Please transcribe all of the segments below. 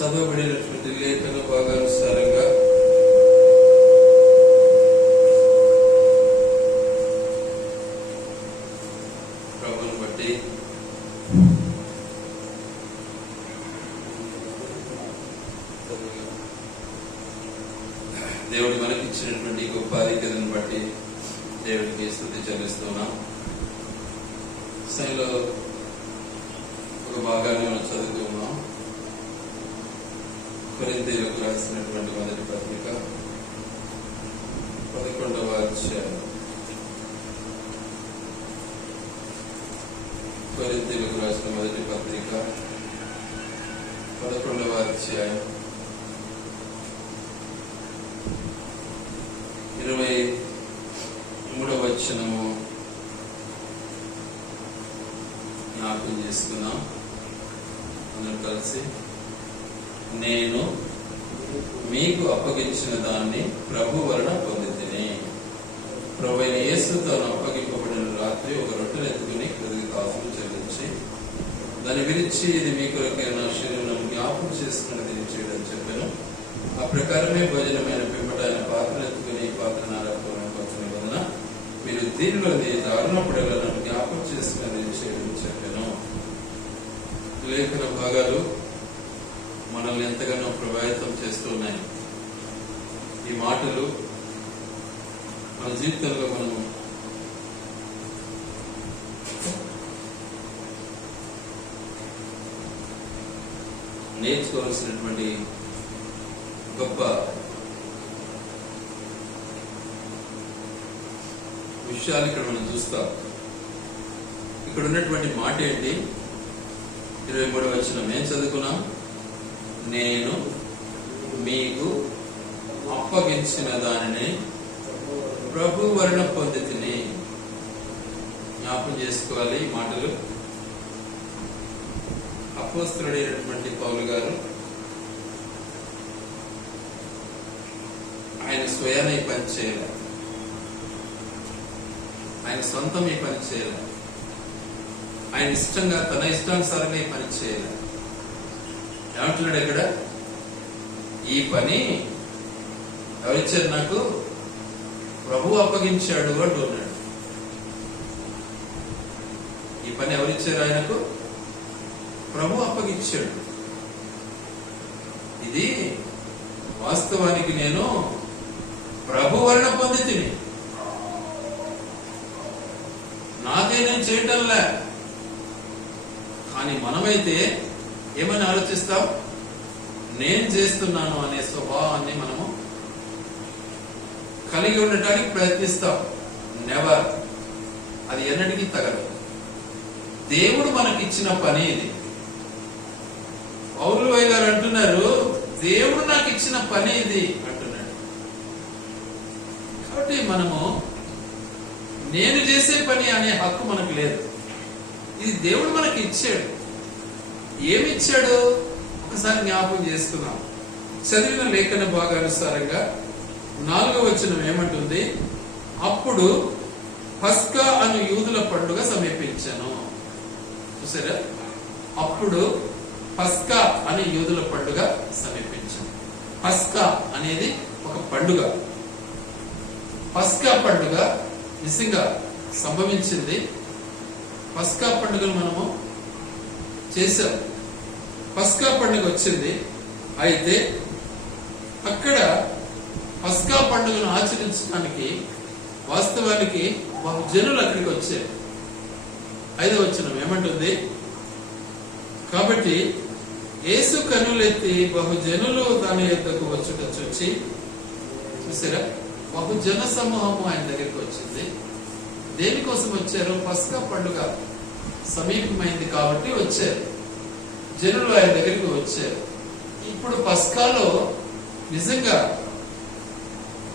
చదవబడినటువంటి లేఖన భాగానుసారంగా ప్రభువును బట్టి దేవుడు మనకిచ్చినటువంటి గొప్ప ఆధిక్యతను బట్టి దేవుడికి స్తుతి చెల్లిస్తున్నాం. సమయంలో ఒక భాగాన్ని మనం చదువుతున్నాం. కొరింథీయులకు రాసినటువంటి మొదటి పత్రిక 11వ అధ్యాయం. కొరింథీయులకు రాసిన మొదటి పత్రిక 11వ అధ్యాయం 23వ వచనము జ్ఞాపకం చేసుకున్నాం అందరం కలిసి. నేను మీకు అప్పగించిన దాన్ని ప్రభు వలన పొందితిని. ప్రభువైన యేసు తాను అప్పగింపబడిన రాత్రి ఒక రొట్టెను ఎత్తుకుని కృతజ్ఞతాస్తుతులు చెల్లించి దాన్ని విరిచి, ఇది మీ కొరకే నా శరీరం, జ్ఞాపకం చేసుకుని దీన్ని చేయడం చెప్పాను. ఆ ప్రకారమే భోజనమైన పిమ్మట ఆయన పాత్రను ఎత్తుకుని, ఈ పాత్ర నా రక్తమైన కొత్త నిబంధన, మీరు దీనిలో దారుణపడేలా నన్ను జ్ఞాపకం చేసుకుని దీన్ని చేయడం చెప్పాను. లేఖన భాగాలు మనల్ని ఎంతగానో ప్రభావితం చేస్తున్నాయి. ఈ మాటలు మన జీవితంలో మనం నేర్చుకోవాల్సినటువంటి గొప్ప విషయాలు ఇక్కడ మనం చూస్తాం. ఇక్కడ ఉన్నటువంటి మాట ఏంటి? 23వ వచనం ఏం చదువుకున్నాం? నేను మీకు అప్పగించిన దానిని ప్రభు వలన పొందితిని. జ్ఞాపకం చేసుకోవాలి ఈ మాటలు. అపోస్తలుడైనటువంటి పౌలు గారు ఆయన స్వయాన ఈ పని చేయాలి, ఆయన సొంతం ఈ పని చేయాలి, ఆయన ఇష్టంగా తన ఇష్టానుసారంగా ఈ పని చేయాలి. ఏమంటున్నాడు ఇక్కడ? ఈ పని ఎవరిచ్చారు నాకు? ప్రభు అప్పగించాడు అంటున్నాడు. ఈ పని ఎవరిచ్చారు ఆయనకు? ప్రభు అప్పగించాడు. ఇది వాస్తవానికి నేను ప్రభు వలన పొందితిని, నాకే నేను చేయటంలే. కానీ మనమైతే ఏమని ఆలోచిస్తాం? నేను చేస్తున్నాను అనే స్వభావాన్ని మనము కలిగి ఉండటానికి ప్రయత్నిస్తాం. నెవర్, అది ఎన్నటికీ తగదు. దేవుడు మనకిచ్చిన పని ఇది. పౌలు గారు అంటున్నారు, దేవుడు నాకు ఇచ్చిన పని ఇది అంటున్నాడు. కాబట్టి మనము నేను చేసే పని అనే హక్కు మనకు లేదు. ఇది దేవుడు మనకి ఇచ్చాడు. ఏమిచ్చాడు ఒకసారి జ్ఞాపకం చేసుకున్నాం. చదివిన లేఖన భాగానుసారంగా 4వ వచనం ఏమంటుంది? అప్పుడు పస్కా అను యూదుల పండుగ సమీపించెను. చూసారా? అప్పుడు పస్కా అని యూదుల పండుగ సమీపించెను. పస్కా అనేది ఒక పండుగ. పస్కా పండుగ నిజంగా సంభవించింది. పస్కా పండుగను మనము చేశాం. పస్కా పండుగ వచ్చింది. అయితే అక్కడ పస్కా పండుగను ఆచరించడానికి వాస్తవానికి బహుజనులు అక్కడికి వచ్చారు. 5వ వచనం ఏమంటుంది? కాబట్టి యేసు కన్నులెత్తి బహుజనులు దాని యొద్దకు వచ్చుట చూచి, చూసారా, బహుజన సమూహము ఆయన దగ్గరికి వచ్చింది. దేనికోసం వచ్చారు? పస్కా పండుగ సమీపమైంది కాబట్టి వచ్చారు. జనులు ఆయన దగ్గరికి వచ్చారు. ఇప్పుడు పస్కాలో నిజంగా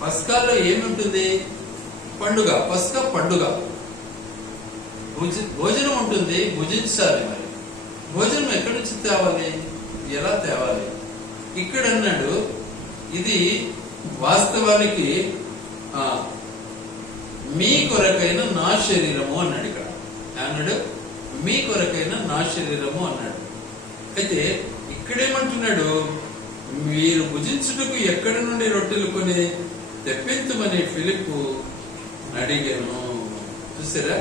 పస్కాలో ఏముంటుంది? పండుగ. పస్కా పండుగ. భోజనం ఉంటుంది, భుజించాలి. మరి భోజనం ఎక్కడి నుంచి తేవాలి? ఎలా తేవాలి? ఇక్కడ అన్నాడు, ఇది వాస్తవానికి మీ కొరకైన నా శరీరము అన్నాడు. ఇక్కడ అన్నాడు, మీ కొరకైన నా శరీరము అన్నాడు. అయితే ఇక్కడేమంటున్నాడు, మీరు భుజించుటకు ఎక్కడి నుండి రొట్టెలు కొని తెప్పించమని ఫిలిప్పు అడిగాను. చూసారా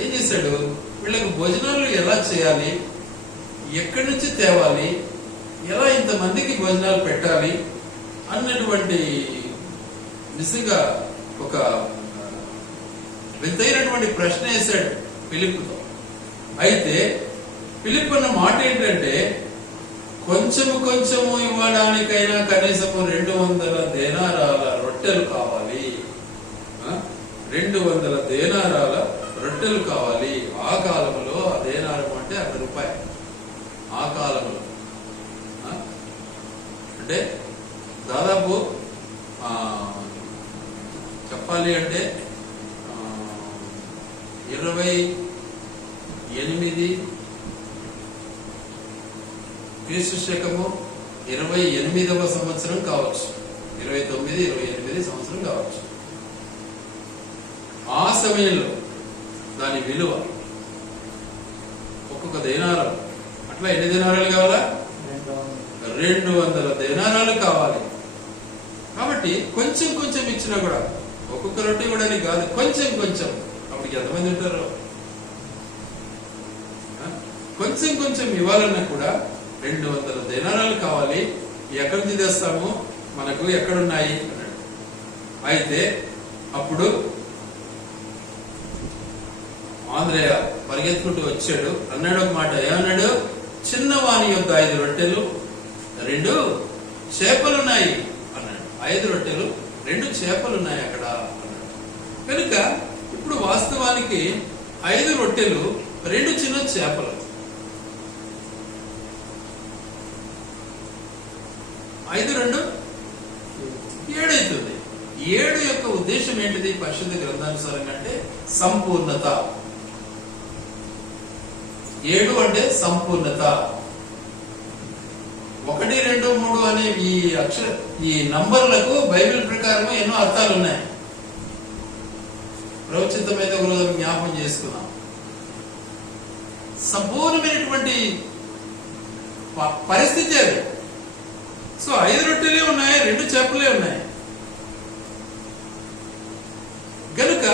ఏం చేశాడు? వీళ్ళకు భోజనాలు ఎలా చేయాలి, ఎక్కడి నుంచి తేవాలి, ఎలా ఇంతమందికి భోజనాలు పెట్టాలి అన్నటువంటి నిజంగా ఒక వింతైనటువంటి ప్రశ్న వేశాడు ఫిలిప్పుతో. అయితే ఫిలిప్ అన్న మాట ఏంటంటే, కొంచెము కొంచెము ఇవ్వడానికైనా కనీసము 200 దేనారాల రొట్టెలు కావాలి. 200 దేనారాల రొట్టెలు కావాలి. ఆ కాలంలో ఆ దేనారం అంటే ₹1. ఆ కాలంలో అంటే దాదాపు చెప్పాలి అంటే 28 క్రీస్తు శకము 28వ సంవత్సరం కావచ్చు, 29-28 సంవత్సరం కావచ్చు. ఆ సమయంలో దాని విలువ ఒక్కొక్క దేనారం అట్లా ఎన్ని దేనారాలు కావాలా? 200 దేనారాలు కావాలి. కాబట్టి కొంచెం కొంచెం ఇచ్చినా కూడా, ఒక్కొక్క రొట్టె కూడా కాదు, కొంచెం కొంచెం. అప్పటికి ఎంతమంది ఉంటారు? కొంచెం కొంచెం ఇవ్వాలన్నా కూడా 200 దేనారాలు కావాలి. ఎక్కడి నుంచి తెస్తాము, మనకు ఎక్కడున్నాయి అన్నాడు. అయితే అప్పుడు ఆంధ్రేయ పరిగెత్తుకుంటూ వచ్చాడు, అన్నాడు ఒక మాట. ఏమన్నాడు? చిన్నవాని యొక్క 5 రొట్టెలు 2 చేపలున్నాయి అన్నాడు. 5 రొట్టెలు 2 చేపలున్నాయి అక్కడ అన్నాడు. కనుక ఇప్పుడు వాస్తవానికి 5 రొట్టెలు 2 చిన్న చేపలు. 5-2 7 అవుతుంది. 7 యొక్క ఉద్దేశం ఏంటిది పరిశుద్ధ గ్రంథానుసారంగా అంటే సంపూర్ణత. 7 అంటే సంపూర్ణత. 1, 2, 3 అనే ఈ నంబర్లకు బైబిల్ ప్రకారం ఎన్నో అర్థాలు ఉన్నాయి. ప్రవచితమైన ఒకరోజు జ్ఞాపకం చేసుకున్నాం. సంపూర్ణమైనటువంటి పరిస్థితి అది. సో 5 రొట్టెలే ఉన్నాయి, 2 చేపలే ఉన్నాయి. కనుక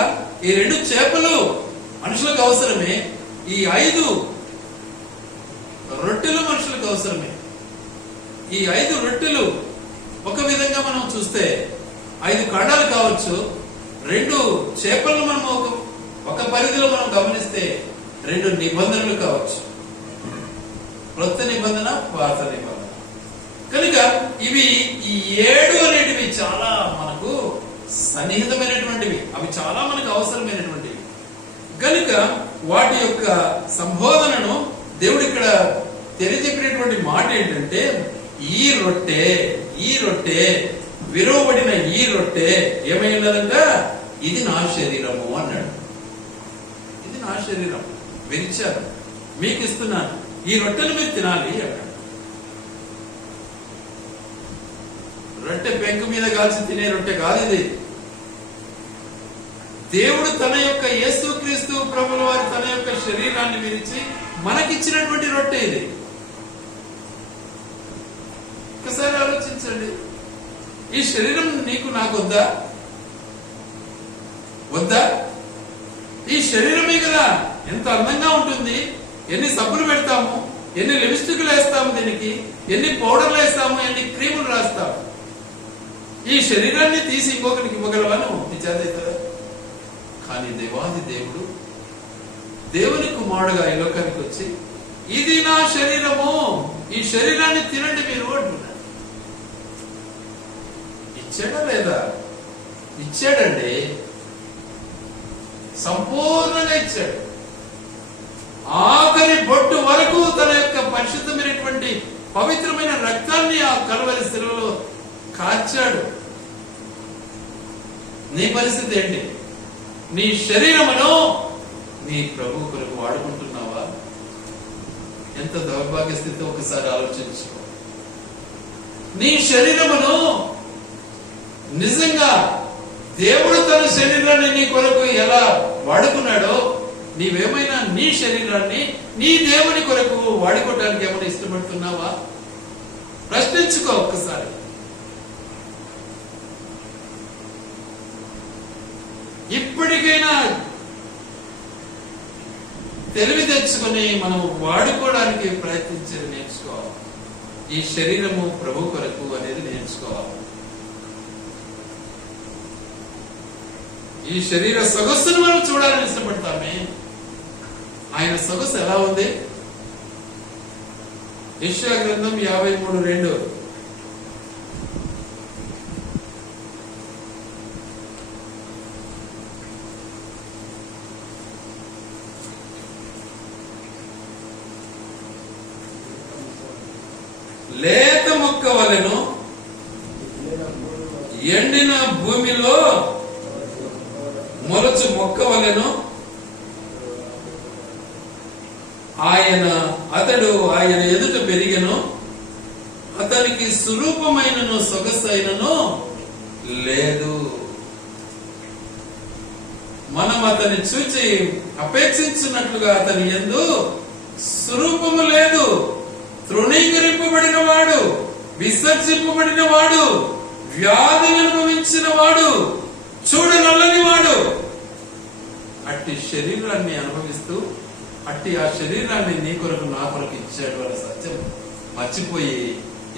ఈ 2 చేపలు మనుషులకు అవసరమే, ఈ 5 రొట్టెలు మనుషులకు అవసరమే. ఈ 5 రొట్టెలు ఒక విధంగా మనం చూస్తే 5 ఖండాలు కావచ్చు, 2 చేపలను మనం ఒక పరిధిలో మనం గమనిస్తే 2 నిబంధనలు కావచ్చు. క్రొత్త నిబంధన, పాత నిబంధన. కనుక ఇవి ఈ 7 అనేటివి చాలా మనకు సన్నిహితమైనటువంటివి, అవి చాలా మనకు అవసరమైనటువంటివి. కనుక వాటి యొక్క సంబోధనను దేవుడు ఇక్కడ తెలియజెప్పినటువంటి మాట ఏంటంటే, ఈ రొట్టె విరవబడిన ఈ రొట్టె ఏమైనదంట, ఇది నా శరీరము అన్నాడు. ఇది నా శరీరం, విరిచాను, మీకు ఇస్తున్నాను, ఈ రొట్టెలు మీరు తినాలి అన్నాడు. రొట్టె పెంకు మీద కాల్చి తినే రొట్టె కాదు ఇది. దేవుడు తన యొక్క యేసుక్రీస్తు ప్రభుల వారు తన యొక్క శరీరాన్ని విరిచి మనకిచ్చినటువంటి రొట్టె ఇది. ఒకసారి ఆలోచించండి, ఈ శరీరం నీకు నాకు వద్దా? ఈ శరీరమే కదా ఎంత అందంగా ఉంటుంది. ఎన్ని సబ్బులు పెడతాము, ఎన్ని లిప్స్టిక్లు వేస్తాము, దీనికి ఎన్ని పౌడర్లు వేస్తాము, ఎన్ని క్రీములు రాస్తాము. ఈ శరీరాన్ని తీసి ఇంకొకరికి ఇవ్వగలవాను నీ చేత? కానీ దేవాది దేవుడు దేవుని కుమారుడుగా ఈ లోకానికి వచ్చి, ఇది నా శరీరము, ఈ శరీరాన్ని తినండి మీరు అంటున్నాడు. ఇచ్చాడా లేదా? ఇచ్చాడండి, సంపూర్ణంగా ఇచ్చాడు. ఆఖరి బొట్టు వరకు తన యొక్క పరిశుద్ధమైనటువంటి పవిత్రమైన రక్తాన్ని ఆ కల్వరి శిలువలో కార్చాడు. నీ పరిస్థితి ఏంటి? నీ శరీరమును నీ ప్రభు కొరకు వాడుకుంటున్నావా? ఎంత దౌర్భాగ్య స్థితి ఒకసారి ఆలోచించుకో. నీ శరీరమును నిజంగా దేవుడు తన శరీరాన్ని నీ కొరకు ఎలా వాడుకున్నాడో, నీవేమైనా నీ శరీరాన్ని నీ దేవుని కొరకు వాడుకోవడానికి ఏమైనా ఇష్టపడుతున్నావా? ప్రశ్నించుకో ఒక్కసారి. ఇప్పటికైనా తెలివి తెచ్చుకొని మనం వాడుకోవడానికి ప్రయత్నించేది నేర్చుకోవాలి. ఈ శరీరము ప్రభు కొరకు అనేది నేర్చుకోవాలి. ఈ శరీర సొగస్సును మనం చూడాలని ఇష్టపడతామే. ఆయన సొగసు ఎలా ఉంది? యెషయా గ్రంథం 53:2. లేత మొక్క వలెను ఎండిన భూమిలో మొలచు మొక్క వలెను ఆయన ఎదుట పెరిగెను. అతనికి స్వరూపమైనను సొగసైనను లేదు. మనం అతన్ని చూచి అపేక్షించినట్లుగా అతని యందు స్వరూపము లేదు. తృణీకరింపబడిన వాడు, విసర్జింపబడిన వాడు, వ్యాధి అనుభవించిన వాడు, చూడనల్లని వాడు. అట్టి శరీరాన్ని అనుభవిస్తూ అట్టి ఆ శరీరాన్ని నీ కొరకు నా కొరకు ఇచ్చాడు అనే సత్యం మర్చిపోయి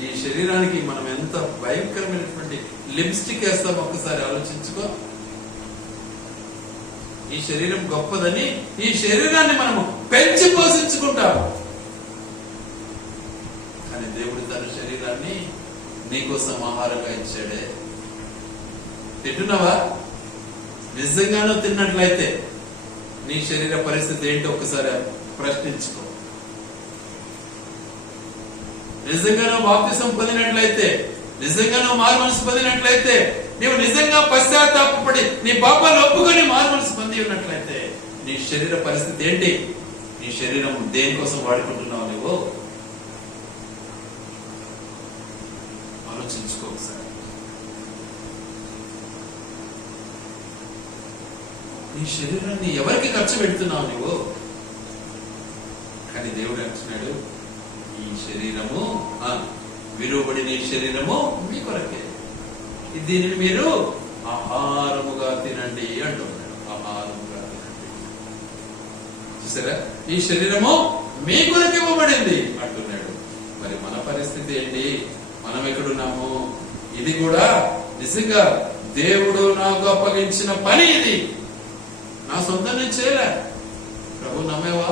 ఈ శరీరానికి మనం ఎంత భయంకరమైనటువంటి లిప్స్టిక్ వేస్తాం ఒక్కసారి ఆలోచించుకో. ఈ శరీరం గొప్పదని ఈ శరీరాన్ని మనము పెంచి పోషించుకుంటాం. కానీ దేవుడు తన శరీరాన్ని నీకోసం ఆహారంగా ఇచ్చాడే. తింటున్నావా? నిజంగానూ తిన్నట్లయితే నీ శరీర పరిస్థితి ఏంటో ఒక్కసారి ప్రశ్నించుకో. నిజంగానూ బాప్తిసం పొందినట్లయితే, నిజంగానూ మారుమనసు పొందినట్లయితే, నీవు నిజంగా పశ్చాత్తాపడి నీ పాపాలు ఒప్పుకొని మారుమనసు పొంది ఉన్నట్లయితే నీ శరీర పరిస్థితి ఏంటి? నీ శరీరం దేనికోసం వాడుకుంటున్నావు నువ్వు? ఆలోచించుకో ఒకసారి. నీ శరీరాన్ని ఎవరికి ఖర్చు పెడుతున్నావు నువ్వు? కానీ దేవుడు అంటున్నాడు, ఈ శరీరము విలువబడిన ఈ శరీరము మీ కొరకే, దీనిని మీరు ఆహారముగా తినండి అంటున్నాడు. ఆహారముగా తినండి. చూసారా? ఈ శరీరము మీ కొరకు ఇవ్వబడింది అంటున్నాడు. మరి మన పరిస్థితి ఏంటి? మనం ఎక్కడున్నాము? ఇది కూడా నిజంగా దేవుడు నాకు అప్పగించిన పని. ఇది నా సొంతం నేను చేయలే. ప్రభు నమ్మేవా?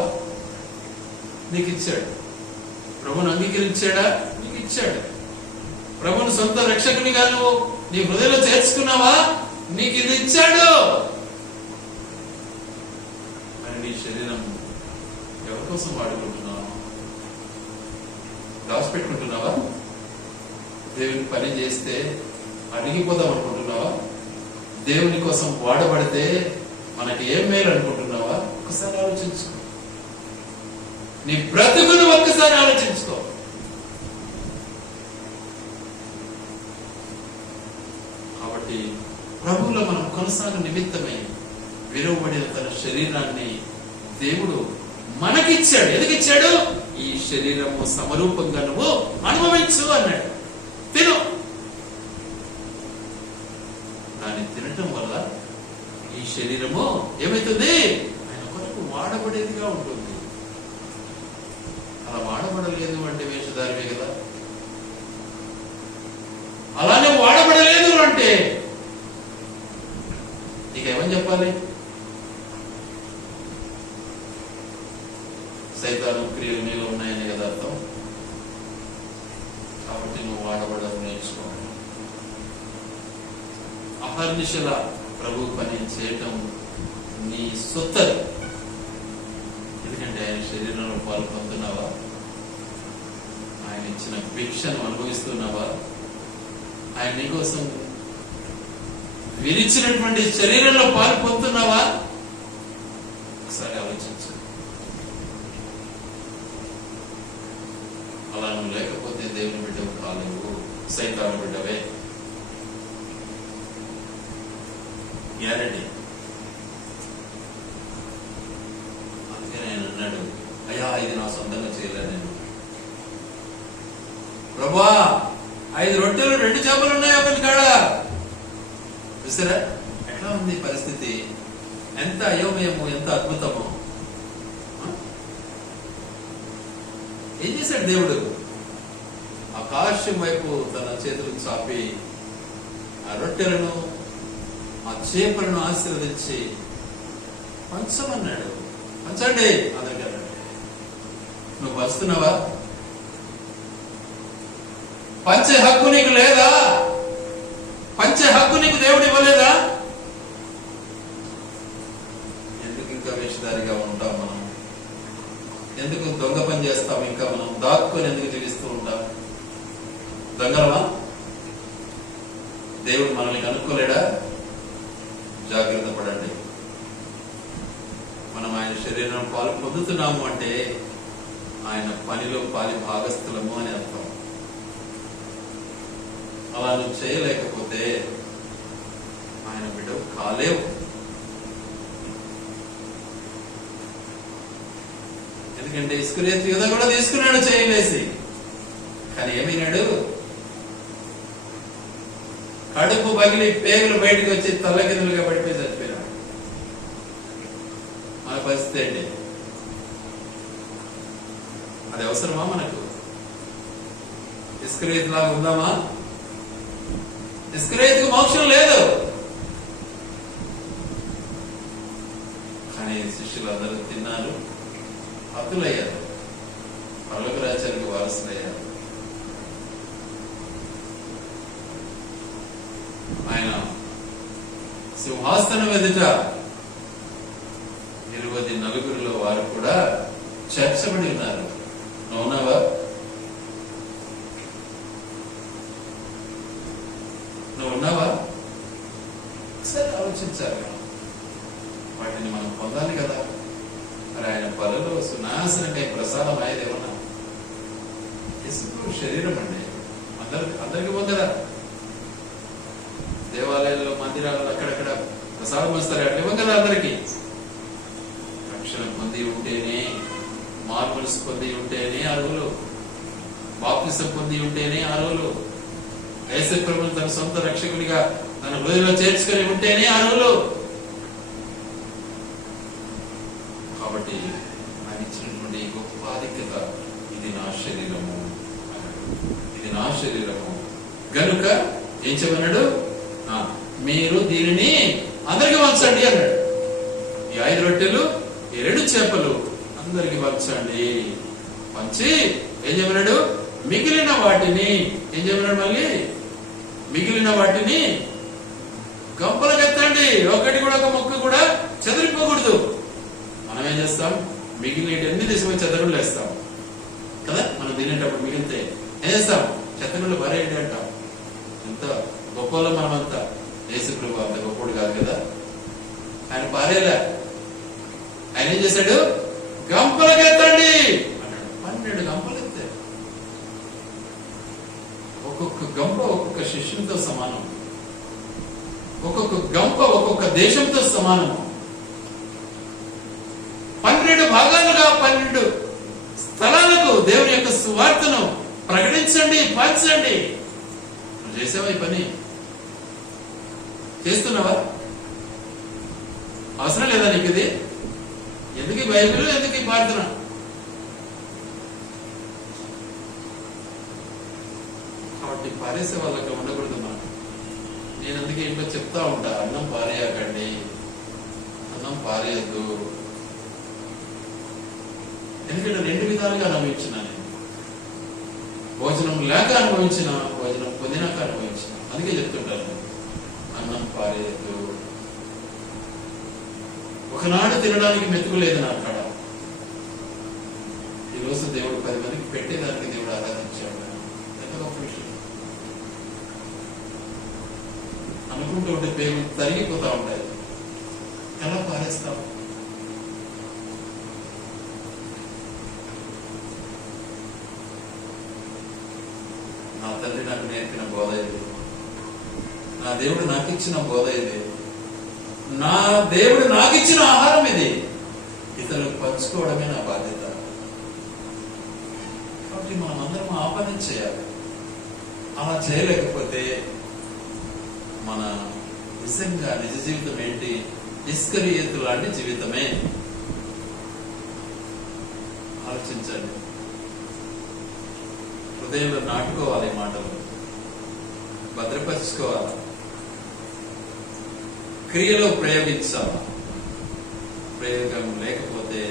నీకు ఇచ్చాడు. ప్రభుని అంగీకరించాడా? నీకు ఇచ్చాడు. ప్రభుని సొంత రక్షకునిగా నువ్వు నీ హృదయంలో చేర్చుకున్నావా? నీకు ఇది ఇచ్చాడు. మరి నీ శరీరం ఎవరి కోసం వాడుకుంటున్నావా? దాచిపెట్టుకుంటున్నావా? దేవుని పని చేస్తే అడిగిపోదాం అనుకుంటున్నావా? దేవుని కోసం వాడబడితే మనకి ఏం మేలు అనుకుంటున్నావా? ఒక్కసారి ఆలోచించుకో. నీ బ్రతుకును ఒక్కసారి ఆలోచించుకో. కాబట్టి ప్రభువులో మనం కొనసాగ నిమిత్తమై విలువబడిన తన శరీరాన్ని దేవుడు మనకిచ్చాడు. ఎందుకిచ్చాడు? ఈ శరీరము సమరూపంగా నువ్వు అనుభవించు అన్నాడు. తిను. దాన్ని తినటం వల్ల ఈ శరీరము ఏమైతుంది? ఆయన కొరకు వాడబడేదిగా ఉంటుంది. అలా వాడబడలేదు అంటే వేషధారివే కదా. అలానే వాడబడలేదు అంటే నీకేమని చెప్పాలి? సైతాను క్రియలు నీలో ఉన్నాయని కదా అర్థం. కాబట్టి నువ్వు వాడబడడం నేర్చుకోవాలి. అహర్నిశల ప్రభు పని చేయటం నీ సొత్తది. ఎందుకంటే ఆయన శరీరంలో పాల్పొందుతున్నావా? ఆయన ఇచ్చిన భిక్షను అనుభవిస్తున్నావా? ఆయన నీకోసం విరిచినటువంటి శరీరంలో పాల్పొందుతున్నావా? ఒకసారి ఆలోచించు. అలా నువ్వు లేకపోతే దేవుని బిడ్డవు కాలేవు, సైతాను బిడ్డవే. గ్యారెంటీ. అందుకే నేను అన్నాడు, అయ్యా ఇది నా సొంతంగా చేయలేదు నేను. ప్రభువా 5 రొట్టెలు 2 చేపలు ఉన్నాయి అతని కాడ. చూసారా ఎట్లా ఉంది పరిస్థితి? ఎంత అయోమయము, ఎంత అద్భుతము. ఏం చేశాడు దేవుడు? ఆకాశం వైపు తన చేతులు చాపి ఆ రొట్టెలను ఆ చేపలను ఆశీర్వదించి పంచమన్నాడు. పంచండి అందరికీ అన్నాడు. నువ్వు పంచుతున్నావా? పంచే హక్కు నీకు లేదా? పంచే హక్కు నీకు దేవుడు ఇవ్వలేదా? ఎందుకు ఇంకా వేషధారిగా ఉంటాం మనం? ఎందుకు దొంగ పని చేస్తాం? ఇంకా మనం దాక్కుని ఎందుకు జీవిస్తూ ఉంటాం? దొంగలమా? దేవుడు మనల్ని కనుక్కోలేడా? జాగ్రత్త పడండి. మనం ఆయన శరీరం పాలు పొందుతున్నాము అంటే ఆయన పనిలో పాలి భాగస్థులము అని అర్థం. అలా నువ్వు చేయలేకపోతే ఆయన బిడ్డవు కాలేవు. ఎందుకంటే ఇస్కరియోతు యూదా కూడా తీసుకున్నాడు చేయలేసి, కానీ ఏమైనాడు? కడుపు పగిలి పేగులు బయటకు వచ్చి తల్లకిందులుగా పడిపోయి చచ్చిపోయినాడు. మన పరిస్థితి ఏంటి? అది అవసరమా మనకు? ఇస్కరియోతులా ఉందామా? ఇస్కరియోతుకు మోక్షం లేదు. కానీ శిష్యులందరూ తిన్నారు, హతులయ్యారు, పరలోక రాజ్యానికి వారసులయ్యారు. ఆయన సింహాసనం ఎదుట 20 నలుగురిలో వారు కూడా చేర్చబడి ఉన్నారు. అవునావా? నువ్వు ఉన్నావా? సరే ఆలోచించాలి. వాటిని మనం పొందాలి కదా. మరి ఆయన బలలో సునాశనకై ప్రసాదం అయ్యేది ఏమన్నా? యేసు శరీరం అండి. అందరికి పొందరా? దేవాలయాల్లో, మందిరాల్లో అక్కడక్కడ ప్రసాదం వస్తారు, అట్లా ఇవ్వం కదా అందరికి. రక్షణ పొంది ఉంటేనే, మార్పుల్స్ పొంది ఉంటేనే అర్హులు, బాప్తిసం పొంది ఉంటేనే అర్హులు, యేసు ప్రభువును తన సొంత రక్షకునిగా తన హృదయంలో చేర్చుకొని ఉంటేనే అర్హులు. కాబట్టి ఆయన ఇచ్చినటువంటి గొప్ప ఆధిక్యత, ఇది నా శరీరము, ఇది నా శరీరము గనుక ఏం చెప్పన్నాడు? మీరు దీనిని అందరికి పంచండి అన్నాడు. ఈ 5 రొట్టెలు, ఈ 2 చేపలు అందరికి పంచండి. పంచి ఏం చెప్పన్నాడు? మిగిలిన వాటిని ఏం చెప్పన్నాడు? మళ్ళీ మిగిలిన వాటిని గంపలకెత్తండి. ఒకటి కూడా, ఒక మొక్క కూడా చెదిరిపోకూడదు. మనం ఏం చేస్తాం? మిగిలినన్ని తీసుకొని చెత్తగుళ్ళు వేస్తాం కదా. మనం తినేటప్పుడు మిగిలితే ఏం చేస్తాం? చెత్తగుళ్ళు పారేయండి అంటాం. ఎంత గొప్పలో మనమంతా. యేసు ప్రభు అంత గొప్పడు కాదు కదా. ఆయన పారేలా. ఆయన ఏం చేశాడు? గంపలకెత్తండి అన్నాడు. 12 గంపలు ఎత్తాడు. ఒక్కొక్క గంప ఒక్కొక్క శిష్యునితో సమానం. ఒక్కొక్క గంప ఒక్కొక్క దేశంతో సమానము. 12 భాగాలుగా 12 స్థలాలకు దేవుని యొక్క సువార్తను ప్రకటించండి, పంచండి. నువ్వు చేసావా ఈ పని? చేస్తున్నావా? అవసరం లేదా నీకు ఇది? ఎందుకు బైబిల్, ఎందుకు ఈ ప్రార్థన? కాబట్టి పారేసే వాళ్ళకి ఉండకూడదు. నేను అందుకే ఇంట్లో చెప్తా ఉంటా, అన్నం పారేయకండి, అన్నం పారేయద్దు. ఎందుకంటే 2 విధాలుగా అనుభవించిన నేను. భోజనం లేక అనుభవించిన, భోజనం పొందినాక అనుభవించిన. అందుకే చెప్తుంటాను, అన్నం పారేయద్దు. ఒకనాడు తినడానికి మెతుకులేదు నా కాడ. ఈరోజు దేవుడు 10 మందికి పెట్టేదానికి దేవుడు ఆరాధించాడు. ఎంత గొప్ప విషయం. అనుకుంటూ ఉంటే పేరు తరిగిపోతా ఉంటాయి. ఎలా పారేస్తాం? నా తల్లి నాకు నేర్పిన బోధ ఇది. నా దేవుడు నాకు ఇచ్చిన బోధ ఇది. నా దేవుడు నాకు ఇచ్చిన ఆహారం ఇది. ఇతరులకు పంచుకోవడమే నా బాధ్యత. కాబట్టి మనం అందరం ఆ పని చేయాలి. అలా చేయలేకపోతే మన నిజంగా నిజ జీవితం ఏంటి? ఇస్కరియోతు లాంటి జీవితమే. ఆలోచించండి. హృదయంలో నాటుకోవాలి, మాటలు భద్రపరచుకోవాలి, క్రియలో ప్రయోగించాలి. ప్రయోగం లేకపోతే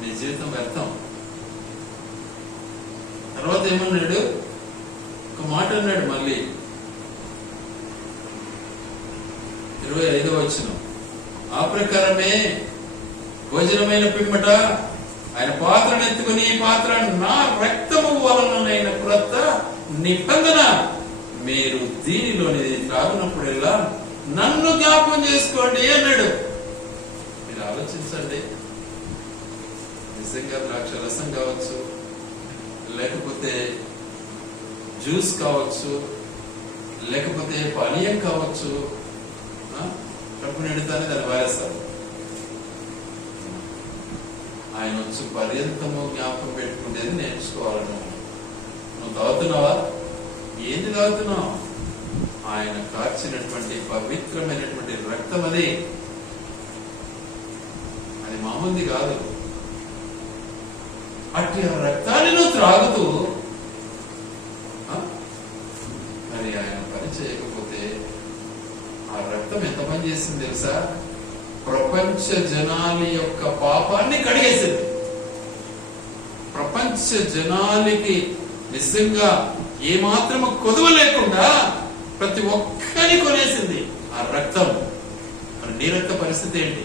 నీ జీవితం వ్యర్థం. తర్వాత ఏమన్నాడు? ఒక మాట అన్నాడు మళ్ళీ 25వ వచనం. ఆ ప్రకారమే భోజనమైన పిమ్మట ఆయన పాత్రను ఎత్తుకుని, ఈ పాత్ర నా రక్తము వలనైన క్రొత్త నిబంధన, మీరు దీనిలోని త్రాగునప్పుడల్లా నన్ను జ్ఞాపకం చేసుకోండి అన్నాడు. మీరు ఆలోచించండి. నిజంగా ద్రాక్ష రసం కావచ్చు, లేకపోతే జ్యూస్ కావచ్చు, లేకపోతే పానీయం కావచ్చు, కడుపు నిండుతానే దాన్ని వారేస్తారు. ఆయన వచ్చి పర్యంతము జ్ఞాపకం పెట్టుకునేది నేర్చుకోవాలి. నువ్వు తాగుతున్నావా? ఏంది తాగుతున్నావు? ఆయన కార్చినటువంటి పవిత్రమైనటువంటి రక్తం. అది మామూలుది కాదు. అట్టి ఆ రక్తాన్ని నువ్వు త్రాగుతూ మరి ఆయన పని చేయకపోతే ఆ రక్తం ఎంత పని చేసింది తెలుసా? ప్రపంచ జనాలి యొక్క పాపాన్ని కడిగేసింది. ప్రపంచ జనాలికి నిజంగా ఏమాత్రము కొదువ లేకుండా ప్రతి ఒక్కరిని కొనేసింది ఆ రక్తం. మరి నీ రక్త పరిస్థితి ఏంటి?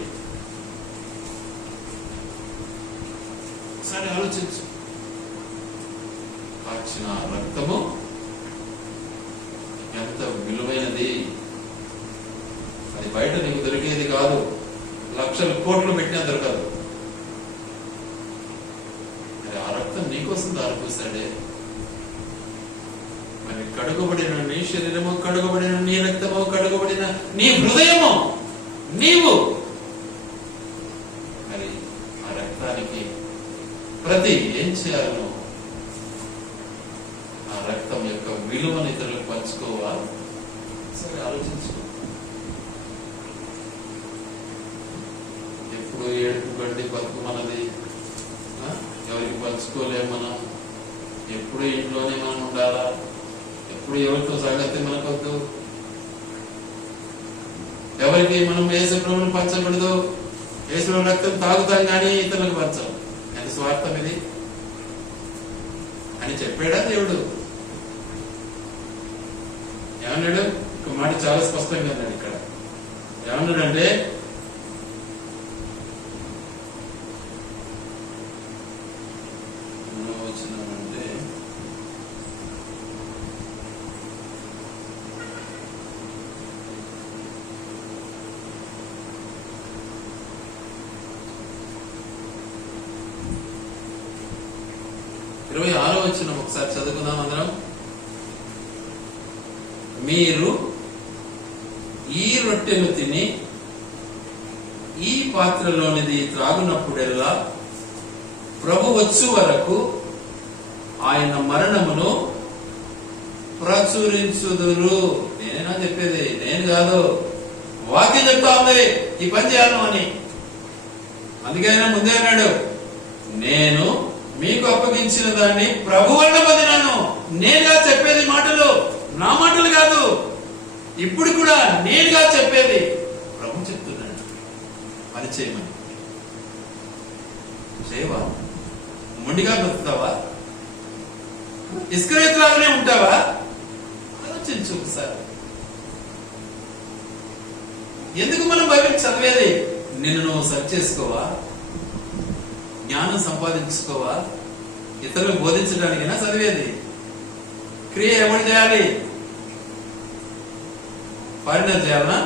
ఒకసారి ఆలోచించు. కాచిన రక్తము ఎంత విలువైనది. అది బయట నీకు దొరికేది కాదు. లక్షల కోట్లు పెట్టినా దొరకదు. మరి ఆ రక్తం నీకోసం దారిపోసాడే. మరి కడుగబడిన నీ శరీరము, కడుగబడిన నీ రక్తము, కడుగబడిన నీ హృదయము, నీవు మరి ఆ రక్తానికి ప్రతి ఏం చేయాలో ఆ రక్తం యొక్క విలువను ఇతరులకు పంచుకోవాలి. సరే ఆలోచించు. ఎప్పుడు ఏడుపు గడ్డి బతుకు మనది. ఎవరికి పంచుకోలేము మనం. ఎప్పుడు ఇంట్లోనే మనం ఉండాలా? ఎప్పుడు ఎవరితో సంగతి మనకొద్దు. ఎవరికి మనం యేసు ప్రభువును పంచకూడదు. యేసు రక్తం తాగుతాం కానీ ఇతరులకు పంచాం. ఎంత స్వార్థం ఇది అని చెప్పాడా దేవుడు? ఏమన్నాడు? ఒక మాట చాలా స్పష్టంగా అన్నాడు ఇక్కడ. ఏమన్నాడంటే, వచ్చినామంటే ఇరవై 26వ వచనం ఒకసారి చదువుకుందాం అందరం. మీరు ఈ రొట్టెను తిని ఈ పాత్రలోనిది త్రాగునప్పుడెల్లా ప్రభు వచ్చు వరకు ఆయన మరణమును ప్రచురించుదురు. నేనేనా చెప్పేది? నేను కాదు, వాక్యం చెప్తా ఉంది ఈ పని చేయాలను అని. అందుకే ఆయన ముందే అన్నాడు, నేను మీకు అప్పగించిన దాన్ని ప్రభు వల్ల పొందినాను. నేనుగా చెప్పేది మాటలు, నా మాటలు కాదు. ఇప్పుడు కూడా నేనుగా చెప్పేది ప్రభు చెప్తున్నాడు. పని చేయమని. చేయవా? మొండిగా బ్రతుకుతావా? ఇస్కరియోతులాగానే ఉంటావా? ఆలోచించు ఒకసారి. ఎందుకు మనం బైబిల్ చదివేది? నిన్ను నువ్వు సరి చేసుకోవా? జ్ఞానం సంపాదించుకోవా? ఇతరులకు బోధించడానికైనా చదివేది. క్రియ ఎవరు చేయాలి? ఫారినర్ చేయాలనా?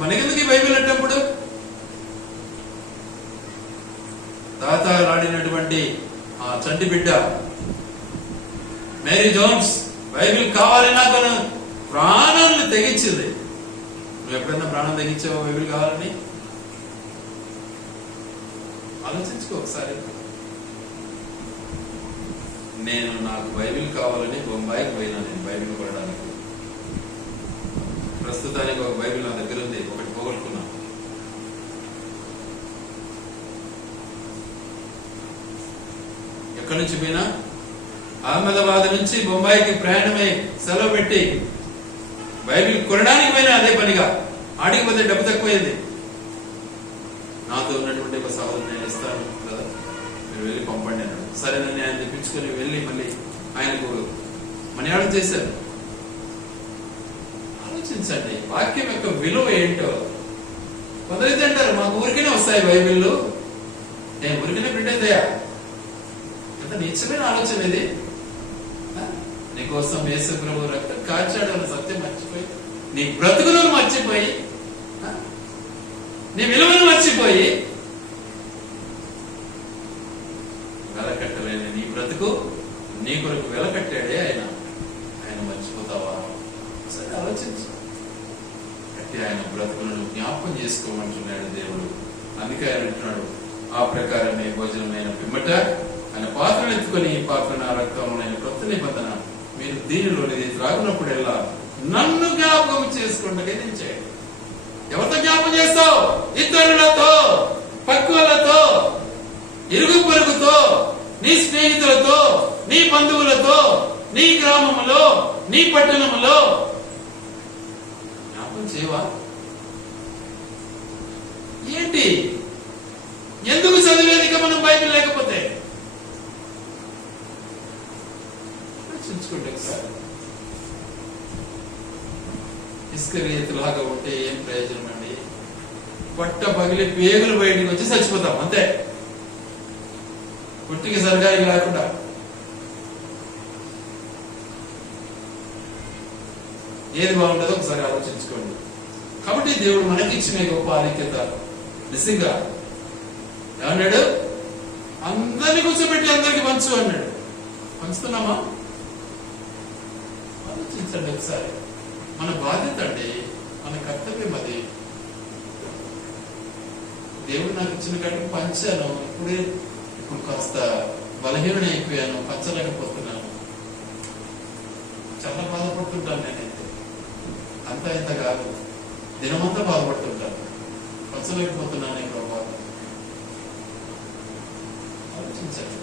మనకెందుకు ఈ బైబిల్ అంటప్పుడు? తాత ఆడినటువంటి ఆ చంటి బిడ్డ మేరీ జోన్స్ బైబిల్ కావాలి నాకు ప్రాణాలను తెగించింది. నువ్వు ఎప్పుడైనా ప్రాణం తెగించావో బైబిల్ కావాలని? ఆలోచించుకో ఒకసారి. నాకు బైబిల్ కావాలని బొంబాయికి పోయినా, నేను బైబిల్ కొనడానికి. ప్రస్తుతానికి ఒక బైబిల్ నా దగ్గర ఉంది, ఒకటి పోగొట్టుకున్నా. ఎక్కడి నుంచి పోయినా, అహ్మదాబాద్ నుంచి బొంబాయికి ప్రయాణమై సెలవు పెట్టి బైబిల్ కొనడానికి పోయినా అదే పనిగా. ఆడికి పోతే డబ్బు తక్కువైంది. నాతో ఉన్నటువంటి ఒక సహోదరుడు, నేను ఇస్తాను కదా, మీరు వెళ్ళి పంపండి అన్నాడు. సరే నన్ను ఆయన తెప్పించుకొని వెళ్ళి మళ్ళీ ఆయనకు మలయాళం చేశారు. ఆలోచించండి వాక్యం యొక్క విలువ ఏంటో. కొందరైతే అంటారు మాకు ఊరికనే వస్తాయి బైబిళ్ళు, నేను ఊరికనే ప్రింట్ అవుతాయా? ఎంత నిజమైన ఆలోచన ఇది. నీకోసం యేసు ప్రభు రక్తం కాచాడని సత్యం మర్చిపోయి, నీ బ్రతుకులను మర్చిపోయి, నీ విలువను మర్చిపోయి, వెలకట్టలేని నీ బ్రతుకు నీ కొరకు వెలకట్టాడే ఆయన మర్చిపోతావా? సరే ఆలోచించు. అంటే ఆయన బ్రతుకులను జ్ఞాపకం చేసుకోమంటున్నాడు దేవుడు. అందుకే ఆయన అంటున్నాడు, ఆ ప్రకారమే భోజనమైన పిమ్మట ఆయన పాత్రను ఎత్తుకొని, పాత్ర నా రక్తంలో నేను కొత్త నిబంధన మీరు దీనిలోనిది త్రాగునప్పుడెల్లా నన్ను జ్ఞాపకం చేసుకుంటే చేయండి. ఎవరితో జ్ఞాపకం చేస్తావు? ఇతరులతో, పక్కువలతో, ఇరుగు పొరుగుతో, నీ స్నేహితులతో, నీ బంధువులతో, నీ గ్రామములో, నీ పట్టణములో జ్ఞాపకం చేయవా? ఏంటి, ఎందుకు చదివేదిక మనం బైబిల్ లేకపోతే? ఆలోచించుకోండి ఒకసారి. ఇస్కరియోతులాగా ఉంటే ఏం ప్రయోజనం అండి? పొట్ట పగిలి పేగులు బయటికి వచ్చి చచ్చిపోతాం అంతే, పుట్టికి సరిగా లేకుండా. ఏది బాగుంటుందో ఒకసారి ఆలోచించుకోండి. కాబట్టి దేవుడు మనకిచ్చిన గొప్ప ఆధిక్యత నిజంగా ఏమన్నాడు? అందరినీ కూర్చోబెట్టి అందరికి పంచు అన్నాడు. పంచుతున్నామా? ఆలోచించండి ఒకసారి. మన బాధ్యత అండి, మన కర్తవ్యం అది. దేవుడు నాకు ఇచ్చిన కాడికి పంచాను. ఇప్పుడు కాస్త బలహీన అయిపోయాను, పంచలేకపోతున్నాను. చాలా బాధపడుతుంటాను నేనైతే. అంత ఇంత కాదు, దినమంతా బాధపడుతుంటాను, పంచలేకపోతున్నాను. ప్రభావ ఆలోచించండి.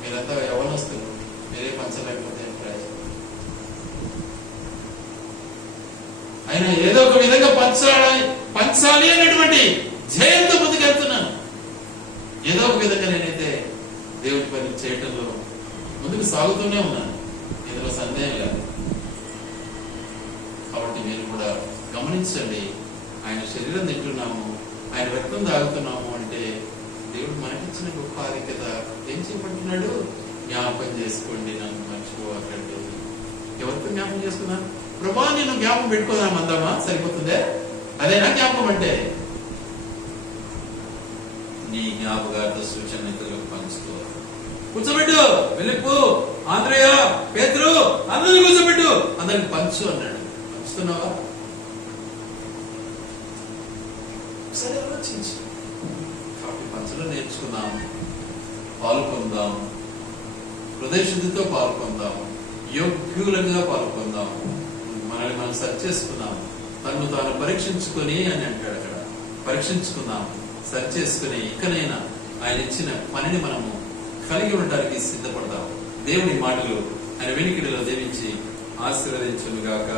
మీరంతా యవ్వనస్తులు, మీరే పంచలేకపోతే ఆయన ఏదో ఒక విధంగా పంచాలి అనేటువంటి జయంతో ముందుకెళ్తున్నాను. ఏదో ఒక విధంగా నేనైతే దేవుడి పని చేయటంలో ముందుకు సాగుతూనే ఉన్నాను, ఇందులో సందేహం లేదు. కాబట్టి మీరు కూడా గమనించండి. ఆయన శరీరం తింటున్నాము, ఆయన రక్తం తాగుతున్నాము అంటే దేవుడు మనకిచ్చిన గొప్ప ఆధిక్యత. ఏం చేయమంటున్నాడు? జ్ఞాపకం చేసుకోండి, నన్ను మర్చిపోకండి. ఎవరితో జ్ఞాపకం చేసుకున్నా? ప్రభా నేను జ్ఞాపకం పెట్టుకోదాం అందామా? సరిపోతుందే? అదేనా జ్ఞాపకం అంటే? నీ జ్ఞాపకార్థ సూచన ఇతరులకు పంచుకో. కూర్చోబెట్టు, వెళ్ళిపో, ఆంధ్రయ్య, పేతురు, అందరినీ కూర్చోబెట్టు, అందరికి పంచు అన్నాడు. పంచుతున్నావా? సరే ఆలోచించు. కాబట్టి పంచలో నేర్చుకుందాం, పాల్పొందాం, హృదయ శుద్ధితో పాల్పొందాం, యోగ్యులుగా పాల్పొందాం. మనల్ని మనం సరి చేసుకున్నాం, తను తాను పరీక్షించుకొని అని అంటాడు అక్కడ. పరీక్షించుకుందాం, సరి చేసుకుని ఇకనైనా ఆయన ఇచ్చిన పనిని మనము కలిగి ఉండడానికి సిద్ధపడదాం. దేవుని మాటలు ఆయన వెనుకిడిలో దీవించి ఆశీర్వదించునుగాక.